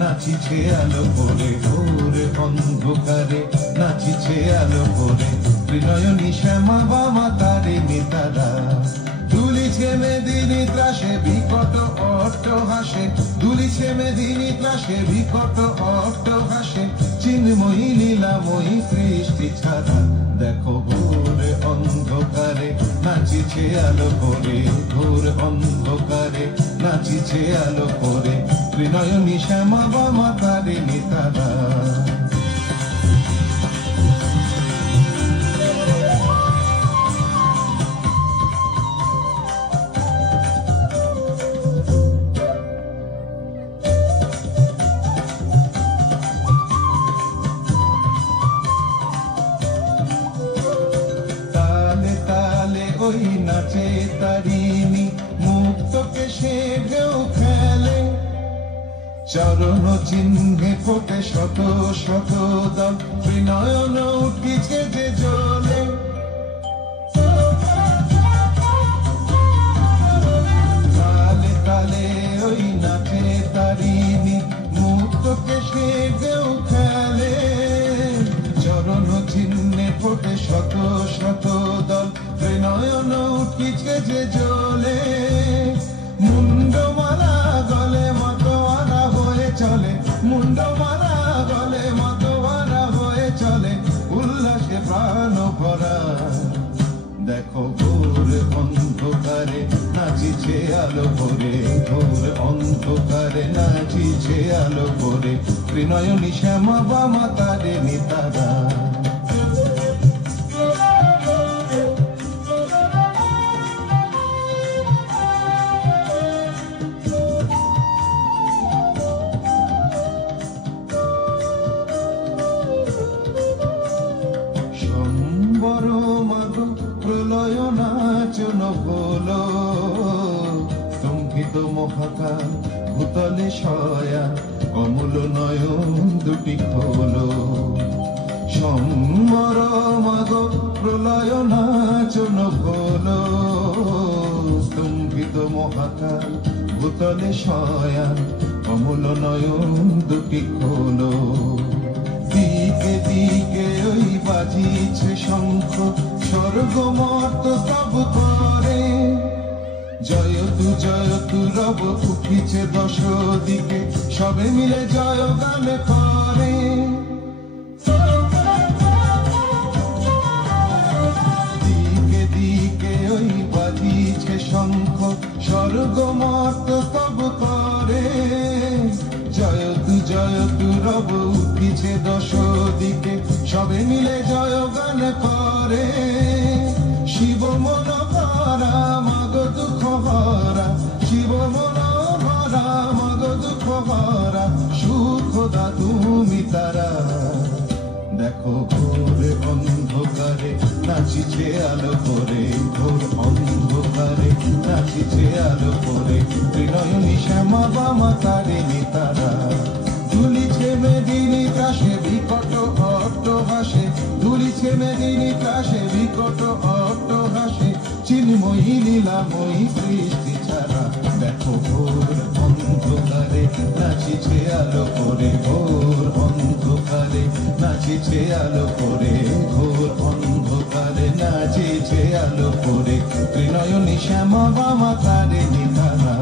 নাচিছে আলো করে ঘোর অন্ধকারে, নাচিছে আলো করে ত্রিনয়নী শ্যামা বামা তারিণী তারা। দুলিছে মেদিনী ত্রাসে বিকট অট্টহাসে, দুলিছে মেদিনী ত্রাসে বিকট অট্টহাসে, চিন্ময়ী লীলাময়ী সৃষ্টি ছাড়া। দেখো ঘোর অন্ধকারে নাচিছে আলো করে, ঘোর অন্ধকারে নাচিছে আলো করে ত্রিনয়নী শ্যামা বামা তারিণী তারা। ওই নাচে তারিণী মুক্ত কেশে ঢেউ খেলে, চরণ চিহ্নে ফোটে শত শত দল, ত্রিনয়ন উঠিছে যে জ্বলে। তালে তালে ওই নাচে তারিণী মুক্ত কেশে ঢেউ খেলে, চরণ চিহ্নে ফোটে শত শত দল, ত্রিনয়ন উঠিছে যে জ্বলে। মুন্ডমালা গলে মতোয়ারা হয়ে চলে, মুন্ডমালা গলে মতোয়ারা হয়ে চলে, উল্লাসে প্রাণ ভরা। দেখো ঘোর অন্ধকারে নাচিছে আলো করে, ঘোর অন্ধকারে নাচিছে আলো করে ত্রিনয়নী শ্যামা বামা তারিণী তারা। প্রলয় নাচন হলো স্তম্ভিত মহাকাল ভূতলে শয়া, কমল নয়ন দুটি খোলো। সম্বর মাগ প্রলয় নাচন হলো স্তম্ভিত মহাকাল ভূতলে শয়া, কমল নয়ন দুটি খোলো। দিকে দিকে ওই বাজিছে শঙ্খ, স্বর্গ মর্ত সব করে, জয়তু রব উঠিছে দশ দিকে, সবে মিলে জয় গান করে। দিকে দিকে ওই বাজিছে শঙ্খ, স্বর্গ মর্ত সব করে, জয়তু রব উঠিছে দশ দিকে, সবে মিলে জয় গান করে। শিব মন ভরা মাগ দুঃখ ভরা, শিব মন ভরা মাগ দুঃখ ভরা, সুখ দা তুমি তারা। দেখো ঘোর অন্ধকারে নাচিছে আলো করে, ঘোর অন্ধকারে নাচিছে আলো করে ত্রিনয়নী শ্যামা বামা তারিণী তারা। দুলিছে মেদিনী ত্রাসে বিকট অট্টহাসে, দুলিছে মেদিনী ত্রাসে বিকট অট্টহাসে, চিন্ময়ী লীলাময়ী সৃষ্টি ছাড়া। দেখো ঘোর অন্ধকারে নাচিছে আলো করে, ঘোর অন্ধকারে নাচিছে আলো করে, ঘোর অন্ধকারে নাচিছে আলো করে ত্রিনয়নী শ্যামা বামা তারিণী তারা।